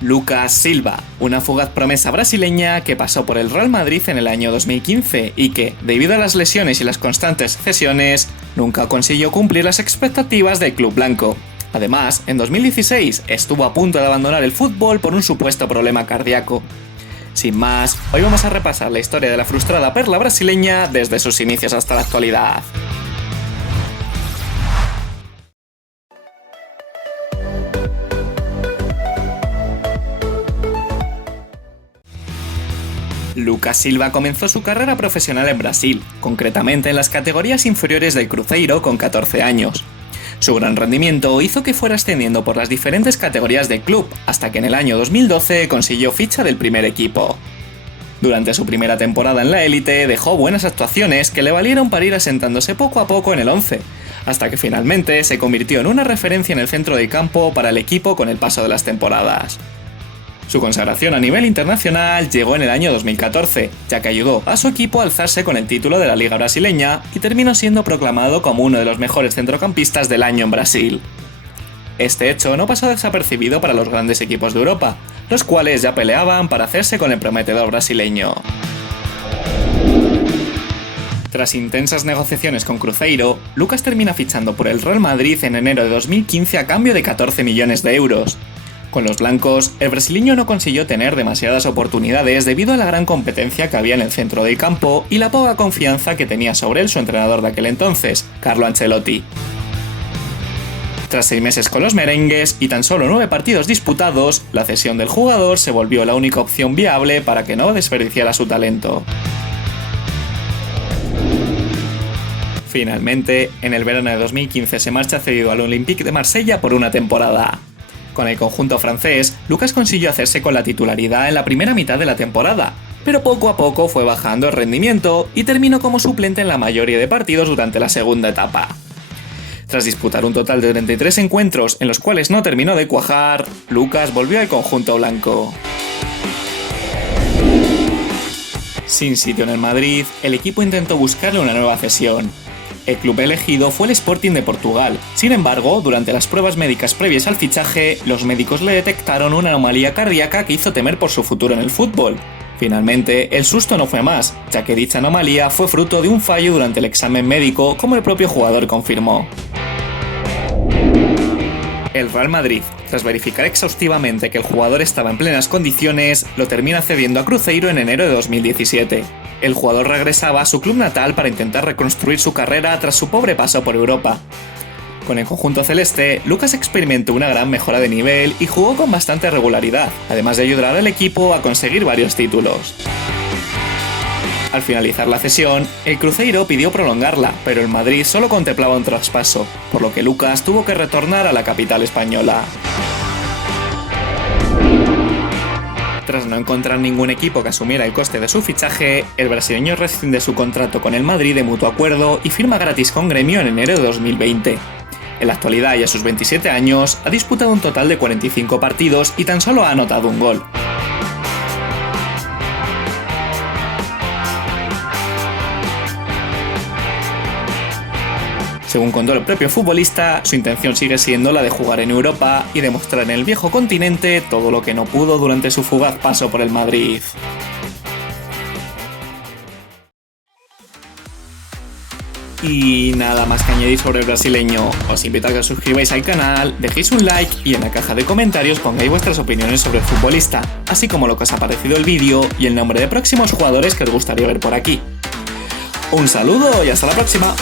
Lucas Silva, una fugaz promesa brasileña que pasó por el Real Madrid en el año 2015 y que, debido a las lesiones y las constantes cesiones, nunca consiguió cumplir las expectativas del club blanco. Además, en 2016 estuvo a punto de abandonar el fútbol por un supuesto problema cardíaco. Sin más, hoy vamos a repasar la historia de la frustrada perla brasileña desde sus inicios hasta la actualidad. Lucas Silva comenzó su carrera profesional en Brasil, concretamente en las categorías inferiores del Cruzeiro con 14 años. Su gran rendimiento hizo que fuera ascendiendo por las diferentes categorías del club, hasta que en el año 2012 consiguió ficha del primer equipo. Durante su primera temporada en la élite dejó buenas actuaciones que le valieron para ir asentándose poco a poco en el 11, hasta que finalmente se convirtió en una referencia en el centro del campo para el equipo con el paso de las temporadas. Su consagración a nivel internacional llegó en el año 2014, ya que ayudó a su equipo a alzarse con el título de la Liga Brasileña y terminó siendo proclamado como uno de los mejores centrocampistas del año en Brasil. Este hecho no pasó desapercibido para los grandes equipos de Europa, los cuales ya peleaban para hacerse con el prometedor brasileño. Tras intensas negociaciones con Cruzeiro, Lucas termina fichando por el Real Madrid en enero de 2015 a cambio de 14 millones de euros. Con los blancos, el brasileño no consiguió tener demasiadas oportunidades debido a la gran competencia que había en el centro del campo y la poca confianza que tenía sobre él su entrenador de aquel entonces, Carlo Ancelotti. Tras 6 meses con los merengues y tan solo 9 partidos disputados, la cesión del jugador se volvió la única opción viable para que no desperdiciara su talento. Finalmente, en el verano de 2015 se marcha cedido al Olympique de Marsella por una temporada. Con el conjunto francés, Lucas consiguió hacerse con la titularidad en la primera mitad de la temporada, pero poco a poco fue bajando el rendimiento y terminó como suplente en la mayoría de partidos durante la segunda etapa. Tras disputar un total de 33 encuentros en los cuales no terminó de cuajar, Lucas volvió al conjunto blanco. Sin sitio en el Madrid, el equipo intentó buscarle una nueva cesión. El club elegido fue el Sporting de Portugal. Sin embargo, durante las pruebas médicas previas al fichaje, los médicos le detectaron una anomalía cardíaca que hizo temer por su futuro en el fútbol. Finalmente, el susto no fue más, ya que dicha anomalía fue fruto de un fallo durante el examen médico, como el propio jugador confirmó. El Real Madrid, tras verificar exhaustivamente que el jugador estaba en plenas condiciones, lo termina cediendo a Cruzeiro en enero de 2017. El jugador regresaba a su club natal para intentar reconstruir su carrera tras su pobre paso por Europa. Con el conjunto celeste, Lucas experimentó una gran mejora de nivel y jugó con bastante regularidad, además de ayudar al equipo a conseguir varios títulos. Al finalizar la cesión, el Cruzeiro pidió prolongarla, pero el Madrid solo contemplaba un traspaso, por lo que Lucas tuvo que retornar a la capital española. Tras no encontrar ningún equipo que asumiera el coste de su fichaje, el brasileño rescinde su contrato con el Madrid de mutuo acuerdo y firma gratis con Gremio en enero de 2020. En la actualidad y a sus 27 años, ha disputado un total de 45 partidos y tan solo ha anotado un gol. Según contó el propio futbolista, su intención sigue siendo la de jugar en Europa y demostrar en el viejo continente todo lo que no pudo durante su fugaz paso por el Madrid. Y nada más que añadir sobre el brasileño, os invito a que os suscribáis al canal, dejéis un like y en la caja de comentarios pongáis vuestras opiniones sobre el futbolista, así como lo que os ha parecido el vídeo y el nombre de próximos jugadores que os gustaría ver por aquí. Un saludo y hasta la próxima.